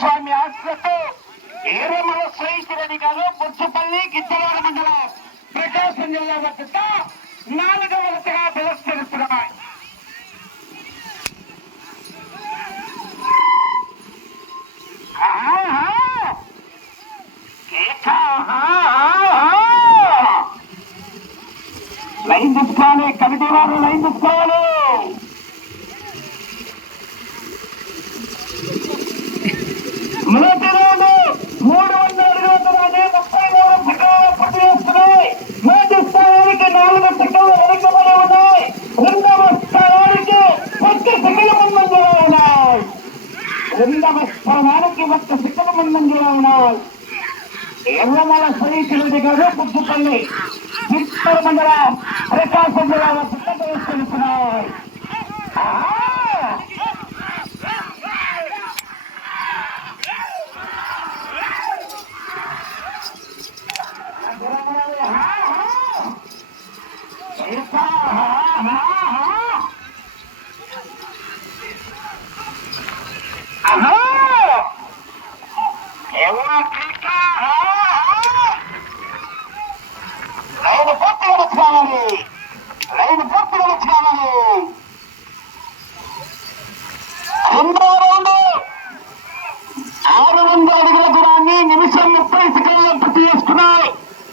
స్వామి ఆశ్రతో ఏరమల శ్రీకిరణి గారు బొచ్చుపల్లి గిద్దవాడ మండలం ప్రకాశం జిల్లా వద్ద 4వ వరుసగా తిరస్కరిస్తున్నాయి. లైన్ తీసుకోవాలి, కమిటీ వారు లైన్ తీసుకోవాలి. మొదటి రోజు 300 అడుగుల దూరాన్ని 33 సెకండ్లు పూర్తి చేస్తున్నాయి. మొదటి స్థానానికి 4 సెకండ్లు వెనుకబడి ఉన్నాయి. రెండవ స్థానానికి 1 సెకండ్ల ముందంజలో ఉన్నాయి. రెండవ స్థానానికి 1 సెకండ్ల ముందంజలో ఉన్నాయి. ఎర్రమల శ్రీరెడ్డి గారు బుద్ధుపల్లి చిత్తూరు మండలం ప్రకాశం జిల్లా తెలుస్తున్నాయి. లైన్ పూర్తిగా వచ్చామని 2వ రౌండ్ 600 అడుగుల దూరాన్ని నిమిషం 30 సెకండ్లు పూర్తి చేసుకున్నాయి.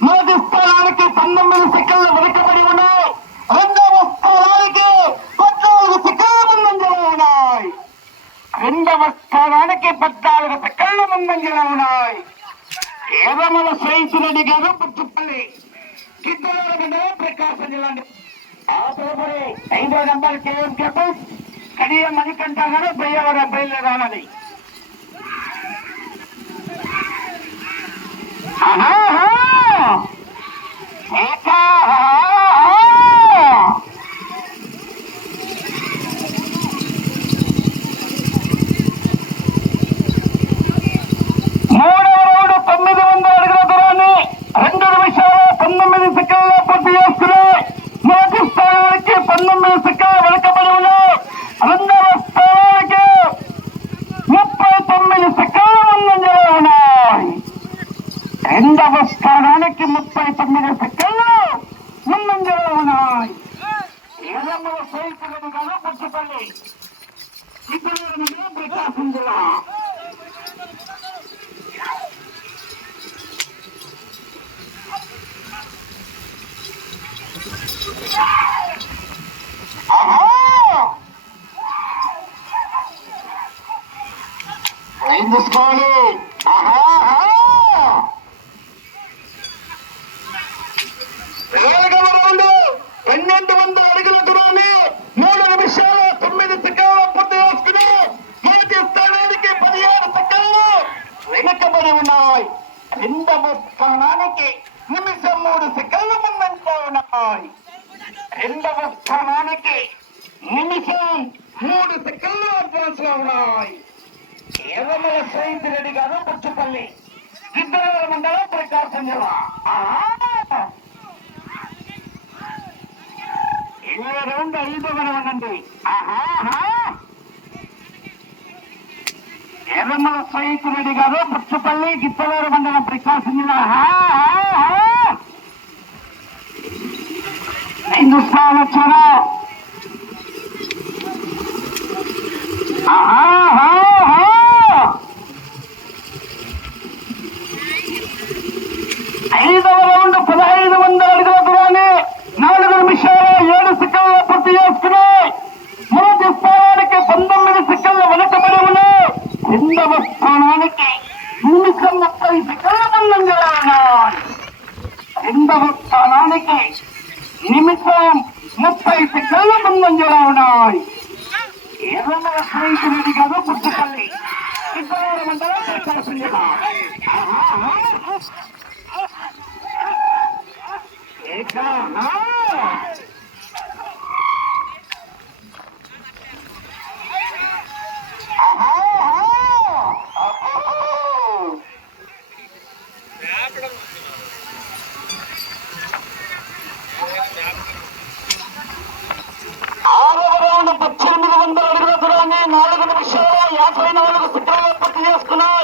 మొదటి స్థానానికి 19 సెకండ్లు వెనుకబడి ఉన్నాయి. రెండవ స్థానానికి 14 సెకండ్ల ముందంజలో ఉన్నాయి. రెండవ స్థానానికి 14 సెకండ్ల ముందంజలో ఉన్నాయి. ఎర్రమల శ్రీరెడ్డి గారు బుద్ధుపల్లి గిద్దవాడ మండలం ప్రకాశం జిల్లా. ఆ తదుపరి 5వ నంబర్ కేఎం కేపస్ కడియ మణికంఠ గారు బయ్యవరం బయలుదేరాలని. రెండవ స్థానానికి 39 సెకండ్లు ముందంజలో ఉన్నాయి. ఎర్రమల శ్రీరెడ్డి గారు బుద్ధుపల్లి గిద్దవాడ ప్రకాశం జిల్లా. లైన్ తీసుకోవాలి. 4వ రౌండ్ 1200 అడుగుల దూరాన్ని 3 నిమిషాల 9 సెకండ్లు పూర్తి చేసుకుని మొదటి స్థానానికి 17 సెకండ్లు వెనుకబడి ఉన్నాయి. రెండవ స్థానానికి నిమిషం 3 సెకండ్ల ముందంజలో ఉన్నాయి. రెండవ స్థానానికి నిమిషం 3 సెకండ్లు అడ్వాన్స్ లో ఉన్నాయి. ఎర్రమల శ్రీరెడ్డి గారు బుద్ధుపల్లి గిద్దవాడ మండలం ప్రకాశం జిల్లా. 2వ రౌండ్ 5వ రౌండ్ అండి. ఎర్రమల శ్రీరెడ్డి గారు బుద్ధుపల్లి గిద్దవాడ మండలం ప్రకాశం జిల్లా. 5 స్థానాలు వచ్చారు. ఐదవ రౌండ్ 1500 అడుగుల దూరాన్ని 4 నిమిషాల 7 సెకండ్లు పూర్తి చేసుకున్నాయి. మొదటి స్థానానికి 19 సెకండ్లు వెనుకబడి ఉన్నాయి. రెండవ స్థానానికి నిమిషం 30 సెకండ్ల ముందంజలో ఉన్నాయి. రెండవ స్థానానికి నిమిషం 30 సెకండ్ల ముందంజలో ఉన్నాయి. ఎర్రమల శ్రీరెడ్డి గారు బుద్ధుపల్లి గిద్దవాడ మండలం ప్రకాశం జిల్లా. రౌండ్ 1800 అడుగుల దూరాన్ని 4 నిమిషాల 54 సెకండ్లు పూర్తి చేసుకున్నాయి.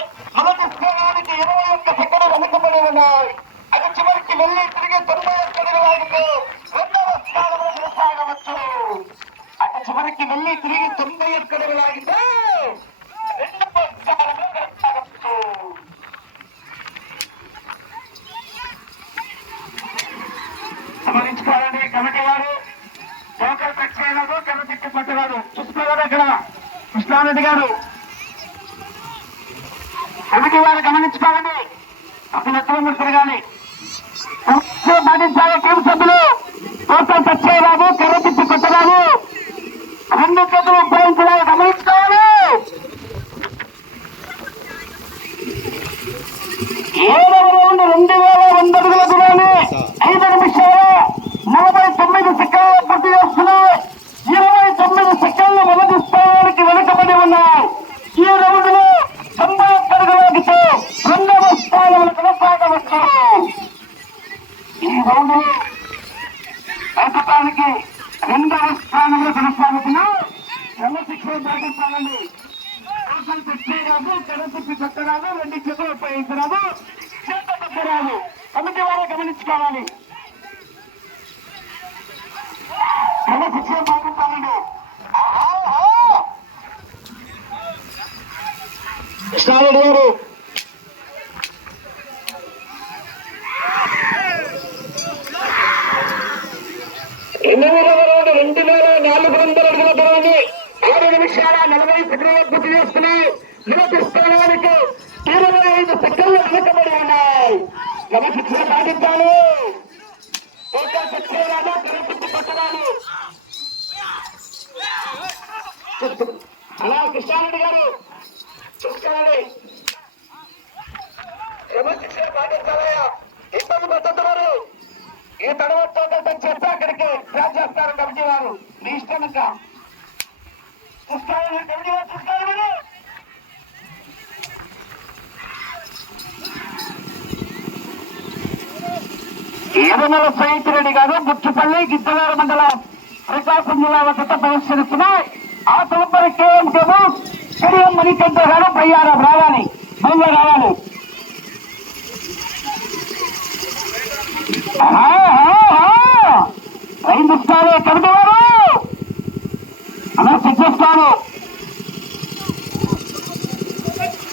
కమిటీ వారు గమనించుకోవాలని అభినందనలు తిరగాలి. పాటించాలి. టీం సభ్యులు టోటల్ సత్యరావు కర్రతిప్పి కొట్టరావు 2 చేతులు ఉపయోగించాలి. గమనించుకోవాలి. 7వ రౌండ్ 2100 అడుగుల దూరాన్ని 5 నిమిషాల 49 సెకండ్లు పూర్తి చేస్తున్నాయి. 29 సెకండ్లు మొదటి స్థానానికి వెనుకబడి ఉన్నాయి. ఈ రౌండ్ లో 91 అడుగులతో 2వ స్థానంలో కొనసాగవచ్చు. ఈ రౌండ్ ప్రస్తుతానికి 2వ స్థానంలో కొనసాగుతున్న క్రమశిక్షణ పాటించాలండి. టోటల్ తెచ్చేరాదు, కరతిప్పి కొట్టరాదు, 2 చేతులు ఉపయోగించరాదు, చేత తప్పరాదు. కమిటీ వారే గమనించుకోవాలి. క్రమశిక్షణ పాటించాలండి. కృష్ణారెడ్డి గారు 2400 అడుగుల దూరాన్ని 6 నిమిషాల 40 సెకండ్లు పూర్తి చేసుకుని మొదటి స్థానానికి 25 సెకండ్లు వెనుకబడి ఉన్నాయి. క్రమశిక్షణ పాటించాలి. వచ్చేరాదు, కరపిచ్చి పట్టరాదు. అలా కృష్ణారెడ్డి గారు చూసుకోవాలి. క్రమశిక్షణ పాటించాలయ్యా. ఇబ్బంది పడుతున్నారు. ఈ తర్వాత చెప్పి అక్కడికి ట్రాక్ చేస్తారు కమిటీ వారు. మీ ఇష్టం ఇంకా చూసుకోవాలి. కమిటీ వారు చూసుకోవాలి. మీరు 7 సైతిరెడ్డి గారు బుచ్చిపల్లి గిద్దలూరు మండలం ప్రకాశం జిల్లా వద్ద ప్రదర్శనిస్తున్నాయి. ఆ తదుపరి కేఎం కేబుల్ కడియం మణికంఠ గారు బయ్యారం రావాలి. బయలుదేరావాలి. ఐదు స్థాయి కమిటీ వారు అలా శిక్షిస్తారు.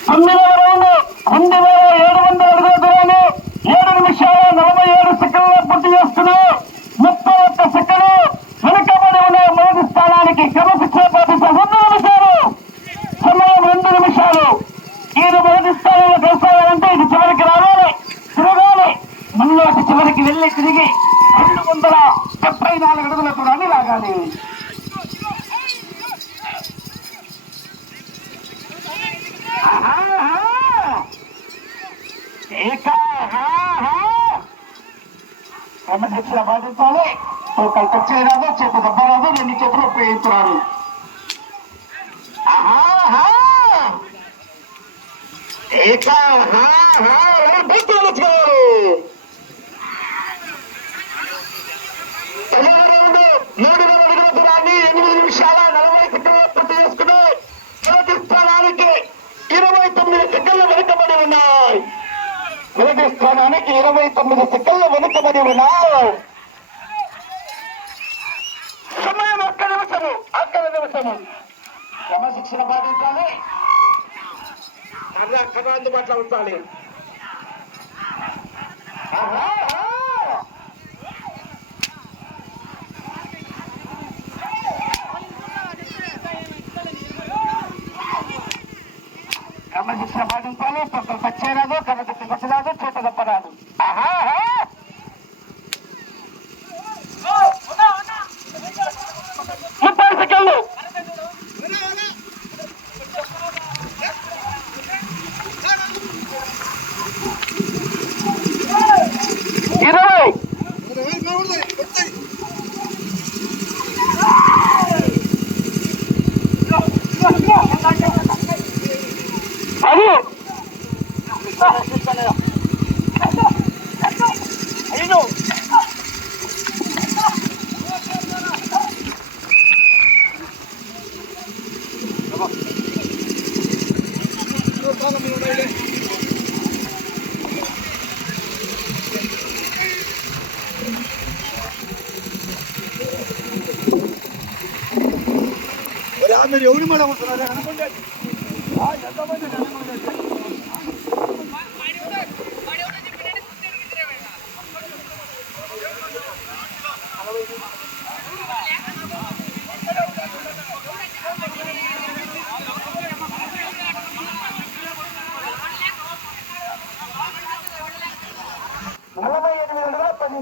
9వ రౌండ్ 2700 అడుగుల దూరాన్ని 7 నిమిషాల 47 సెకండ్లు పూర్తి చేస్తున్నాయి. 31 సెకండ్లు వెనుకబడి ఉన్న మొదటి స్థానానికి క్రమశిక్షణ పాటించారు. 2 నిమిషాలు సమయం 2 నిమిషాలు. ఇది మొదటి స్థానంలో కొనసాగాలంటే ఇది చివరికి రావాలి, తిరగాలి. మళ్ళీ అటు చివరికి వెళ్ళి తిరిగి 274 అడుగుల దూరాన్ని లాగాలి. క్రమశిక్షణ పాటించాలి. ఒకళ్ళు టచ్ చేయరాదు, చేత దెబ్బరాదు, 2 చేతులు ఉపయోగించరాదు. మొదటి స్థానానికి 29 సెకండ్లు వెనుకబడి ఉన్నాయి. సమయం 1 నిమిషము. క్రమశిక్షణ పాటించాలి. అక్కడ అందుబాటులో ఉంచాలి. క్రమశిక్షణ పాటించాలి. పక్కన పచ్చేరాదు, కర్రతిప్పి కొట్టరాదు, చేత తప్పరాదు. 30 సెకండ్లు. 20 మీరు ఎవరు ಮಾಡబోతున్నారు అనుకోండి.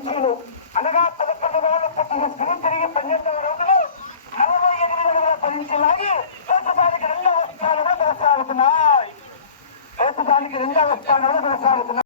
నిమిషాలు అనగా 11 వేల పూర్తి చేసుకుని తిరిగి 12వ రౌండ్లో 48 అడుగుల పరించి లాగి ప్రస్తుతానికి రెండవ స్థానంలో కొనసాగుతున్నాయి.